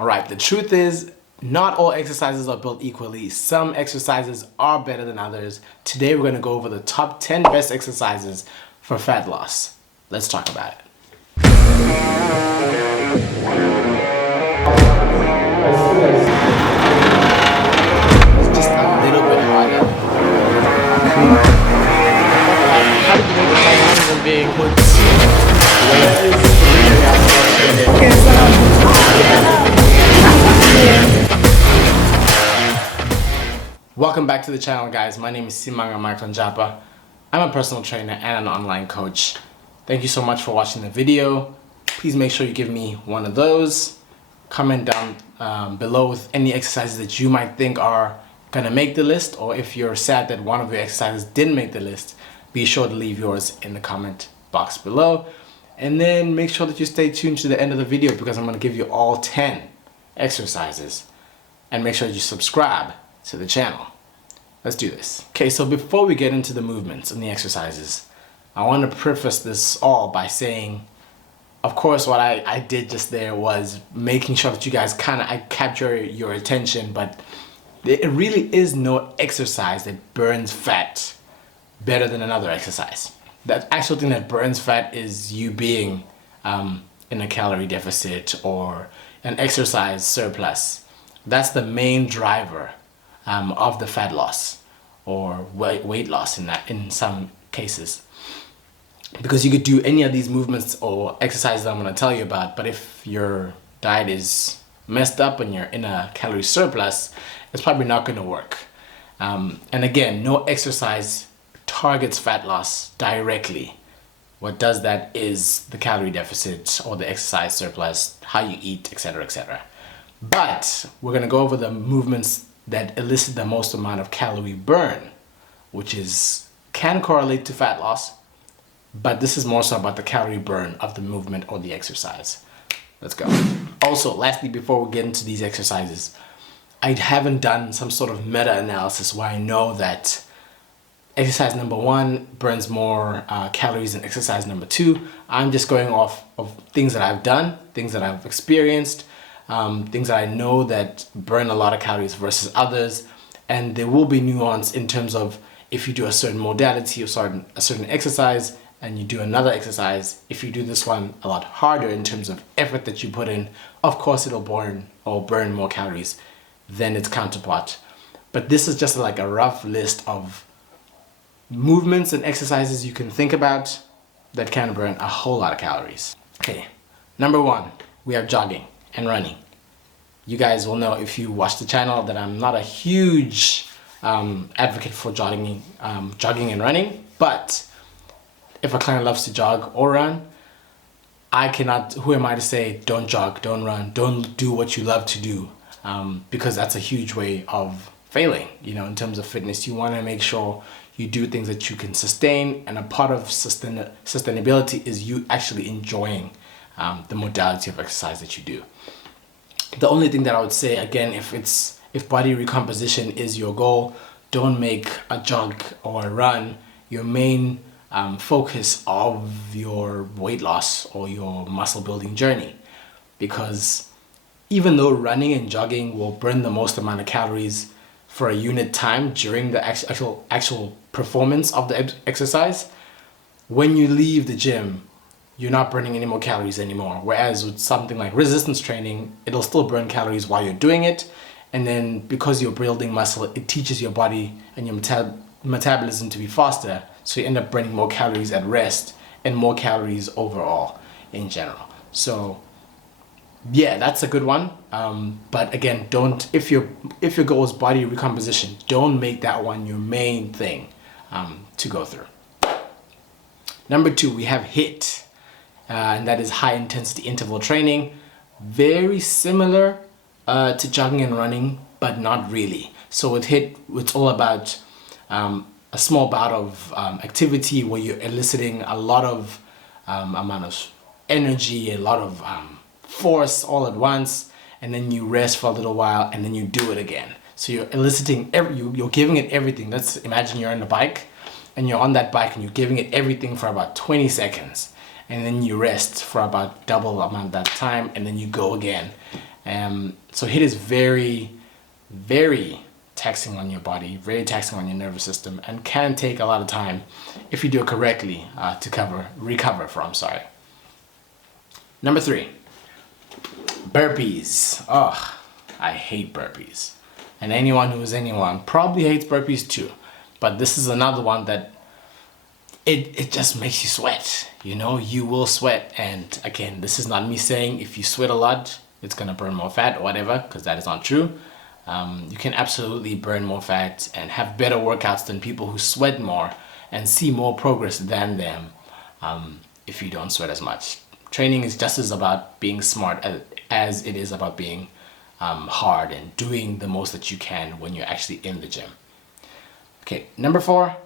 Alright, the truth is, not all exercises are built equally. Some exercises are better than others. Today we're going to go over the top 10 best exercises for fat loss. Let's talk about it. It's just a little bit harder. How did you make the time than being put? Welcome back to the channel, guys. My name is Simanga Michael Njapa. I'm a personal trainer and an online coach. Thank you so much for watching the video. Please make sure you give me one of those. Comment down below with any exercises that you might think are gonna make the list, or if you're sad that one of your exercises didn't make the list, be sure to leave yours in the comment box below. And then make sure that you stay tuned to the end of the video because I'm gonna give you all 10 exercises. And make sure you subscribe to the channel. Let's do this. Okay, so before we get into the movements and the exercises, I want to preface this all by saying, of course, what I did just there was making sure that you guys I capture your attention, but it really is no exercise that burns fat better than another exercise. The actual thing that burns fat is you being in a calorie deficit or an exercise surplus. That's the main driver of the fat loss or weight loss in some cases, because you could do any of these movements or exercises I'm going to tell you about, but if your diet is messed up and you're in a calorie surplus, it's probably not going to work. And again, no exercise targets fat loss directly. What does that is the calorie deficit or the exercise surplus, how you eat, etc., etc. But we're going to go over the movements that elicit the most amount of calorie burn, which can correlate to fat loss, but this is more so about the calorie burn of the movement or the exercise. Let's go. Also, lastly, before we get into these exercises, I haven't done some sort of meta-analysis where I know that exercise number 1 burns more calories than exercise number 2. I'm just going off of things that I've done, things that I've experienced, things that I know that burn a lot of calories versus others. And there will be nuance in terms of if you do a certain modality or a certain exercise and you do another exercise, if you do this one a lot harder in terms of effort that you put in, of course it'll burn more calories than its counterpart. But this is just like a rough list of movements and exercises you can think about that can burn a whole lot of calories. Okay, number 1, we have jogging and running. You guys will know if you watch the channel that I'm not a huge advocate for jogging and running, but if a client loves to jog or run, who am I to say don't jog, don't run, don't do what you love to do, because that's a huge way of failing. In terms of fitness, you want to make sure you do things that you can sustain, and a part of sustainability is you actually enjoying the modality of exercise that you do. The only thing that I would say, again, if body recomposition is your goal, don't make a jog or a run your main focus of your weight loss or your muscle building journey, because even though running and jogging will burn the most amount of calories for a unit time during the actual performance of the exercise, when you leave the gym, you're not burning any more calories anymore. Whereas with something like resistance training, it'll still burn calories while you're doing it. And then because you're building muscle, it teaches your body and your metabolism to be faster. So you end up burning more calories at rest and more calories overall in general. So yeah, that's a good one. But again, if your goal is body recomposition, don't make that one your main thing to go through. Number 2, we have HIIT. And that is high intensity interval training. Very similar to jogging and running, but not really. So with HIIT, it's all about a small bout of activity where you're eliciting a lot of amount of energy, a lot of force all at once, and then you rest for a little while and then you do it again. So you're eliciting you're giving it everything. Let's imagine you're on a bike and you're on that bike and you're giving it everything for about 20 seconds. And then you rest for about double amount of that time, and then you go again. So HIIT is very, very taxing on your body, very taxing on your nervous system, and can take a lot of time if you do it correctly to recover from. Number 3, burpees. Oh, I hate burpees. And anyone who is anyone probably hates burpees too. But this is another one that it just makes you sweat. You know, you will sweat. And again, this is not me saying if you sweat a lot, it's gonna burn more fat or whatever, because that is not true. You can absolutely burn more fat and have better workouts than people who sweat more and see more progress than them if you don't sweat as much. Training is just as about being smart as it is about being hard and doing the most that you can when you're actually in the gym. Okay, number 4,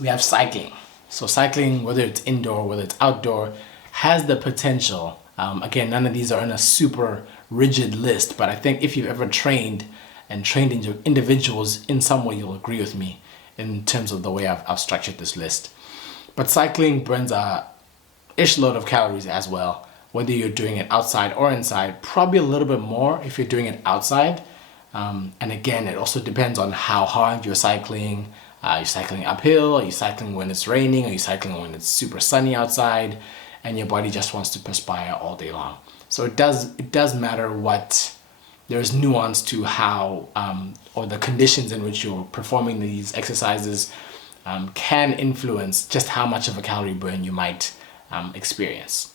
we have cycling. So cycling, whether it's indoor, whether it's outdoor, has the potential. Again, none of these are in a super rigid list, but I think if you've ever trained into individuals in some way, you'll agree with me in terms of the way I've structured this list. But cycling burns a ish load of calories as well, whether you're doing it outside or inside, probably a little bit more if you're doing it outside. And again, it also depends on how hard you're cycling. You're cycling uphill, are you cycling when it's raining, are you cycling when it's super sunny outside, and your body just wants to perspire all day long. So it does matter what, there's nuance to how, or the conditions in which you're performing these exercises can influence just how much of a calorie burn you might experience.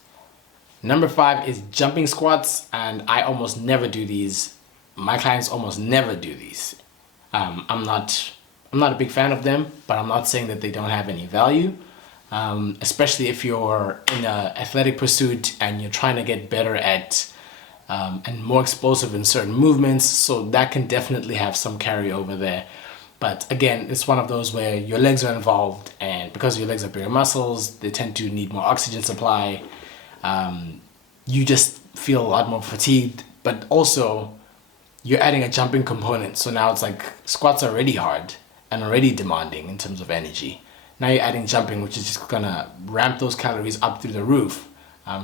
Number 5 is jumping squats, and I almost never do these. My clients almost never do these. I'm not a big fan of them, but I'm not saying that they don't have any value. Especially if you're in an athletic pursuit and you're trying to get better at and more explosive in certain movements, so that can definitely have some carryover there. But again, it's one of those where your legs are involved, and because your legs are bigger muscles, they tend to need more oxygen supply. You just feel a lot more fatigued, but also you're adding a jumping component. So now it's like squats are already hard and already demanding in terms of energy. Now you're adding jumping, which is just gonna ramp those calories up through the roof.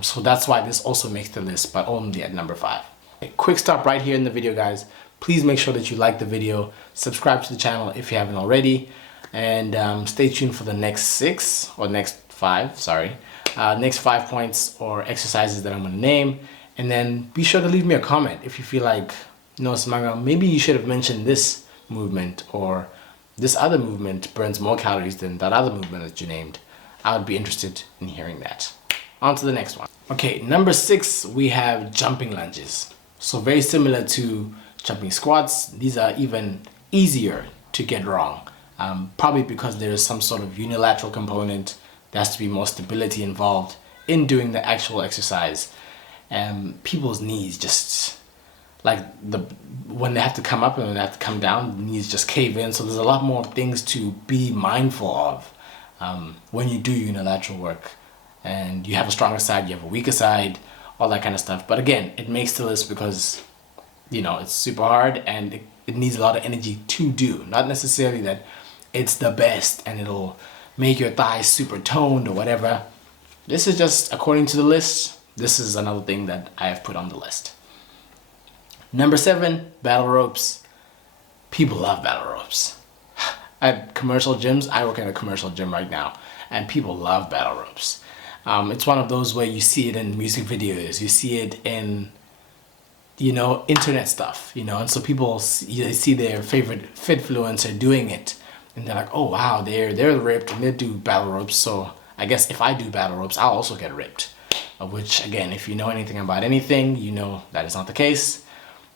So that's why this also makes the list, but only at number 5. Okay, quick stop right here in the video, guys. Please make sure that you like the video, subscribe to the channel if you haven't already, and stay tuned for the next next 5 points or exercises that I'm gonna name. And then be sure to leave me a comment if you feel like, no, Simanga, maybe you should have mentioned this movement, or this other movement burns more calories than that other movement that you named. I would be interested in hearing that. On to the next one. Okay, number 6, we have jumping lunges. So very similar to jumping squats, these are even easier to get wrong. Probably because there is some sort of unilateral component. There has to be more stability involved in doing the actual exercise. People's knees just, like when they have to come up and when they have to come down, the knees just cave in. So there's a lot more things to be mindful of when you do unilateral work. And you have a stronger side, you have a weaker side, all that kind of stuff. But again, it makes the list because, you know, it's super hard and it needs a lot of energy to do. Not necessarily that it's the best and it'll make your thighs super toned or whatever. This is just according to the list. This is another thing that I have put on the list. Number 7, battle ropes. People love battle ropes. At commercial gyms, I work in a commercial gym right now, and people love battle ropes. It's one of those where you see it in music videos, you see it in, you know, internet stuff, you know, and so people see their favorite fitfluencer doing it, and they're like, oh wow, they're ripped and they do battle ropes, so I guess if I do battle ropes, I'll also get ripped. Which again, if you know anything about anything, you know that is not the case.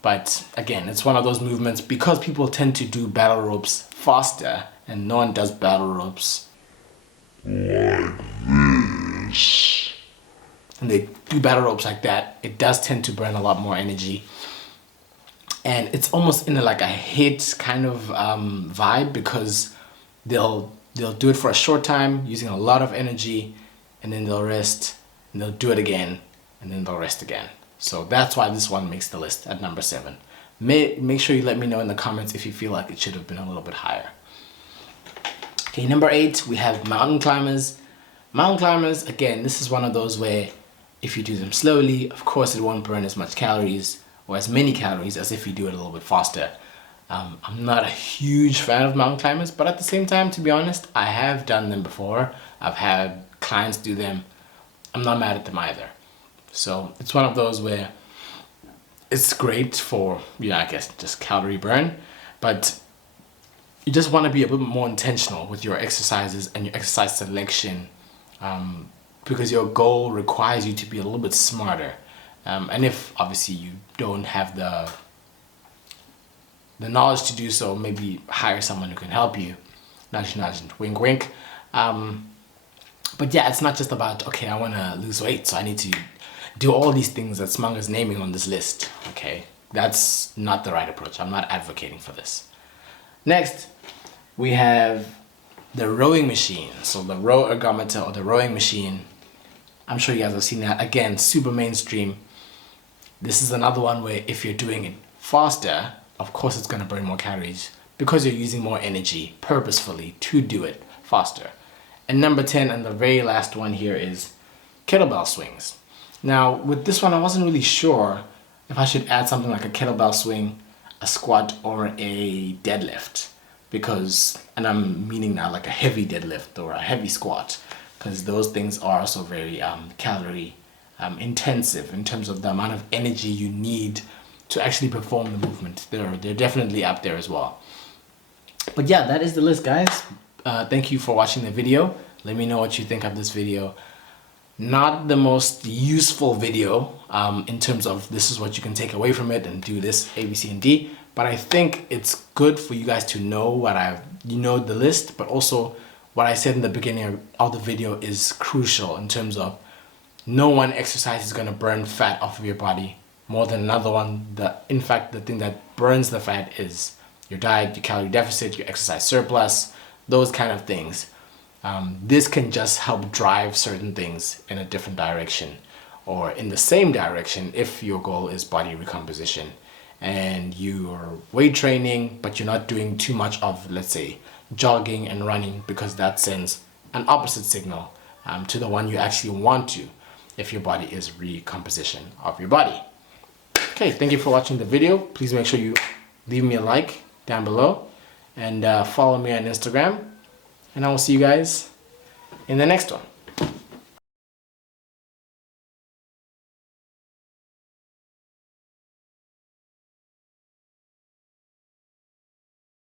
But again, it's one of those movements because people tend to do battle ropes faster and no one does battle ropes like this. And they do battle ropes like that, it does tend to burn a lot more energy. And it's almost in like a HIIT kind of vibe, because they'll do it for a short time using a lot of energy, and then they'll rest, and they'll do it again, and then they'll rest again. So that's why this one makes the list at number 7. Make sure you let me know in the comments if you feel like it should have been a little bit higher. Okay, number 8, we have mountain climbers. Mountain climbers, again, this is one of those where If you do them slowly, of course it won't burn as much calories or as many calories as if you do it a little bit faster. I'm not a huge fan of mountain climbers, but at the same time, to be honest, I have done them before. I've had clients do them. I'm not mad at them either. So it's one of those where it's great for, I guess, just calorie burn, but you just want to be a bit more intentional with your exercises and your exercise selection, because your goal requires you to be a little bit smarter. And if obviously you don't have the knowledge to do so, maybe hire someone who can help you. Nudge, nudge, wink, wink. But yeah, it's not just about, okay, I want to lose weight, so I need to do all these things that Smang is naming on this list. Okay, that's not the right approach. I'm not advocating for this. Next, we have the rowing machine. So the row ergometer, or the rowing machine. I'm sure you guys have seen that. Again, super mainstream. This is another one where if you're doing it faster, of course it's going to burn more calories because you're using more energy purposefully to do it faster. And number 10, and the very last one here, is kettlebell swings. Now with this one, I wasn't really sure if I should add something like a kettlebell swing, a squat, or a deadlift, because, and I'm meaning now like a heavy deadlift or a heavy squat, because those things are also very calorie intensive in terms of the amount of energy you need to actually perform the movement. They're definitely up there as well. But yeah, that is the list, guys. Thank you for watching the video. Let me know what you think of this video. Not the most useful video in terms of this is what you can take away from it and do this A, B, C, and D, but I think it's good for you guys to know the list, but also what I said in the beginning of the video is crucial in terms of no one exercise is going to burn fat off of your body more than another one. In fact, the thing that burns the fat is your diet, your calorie deficit, your exercise surplus, those kind of things. This can just help drive certain things in a different direction or in the same direction if your goal is body recomposition and you're weight training, but you're not doing too much of, let's say, jogging and running, because that sends an opposite signal to the one you actually want to if your body is recomposition of your body. Okay, thank you for watching the video. Please make sure you leave me a like down below and follow me on Instagram. And I will see you guys in the next one.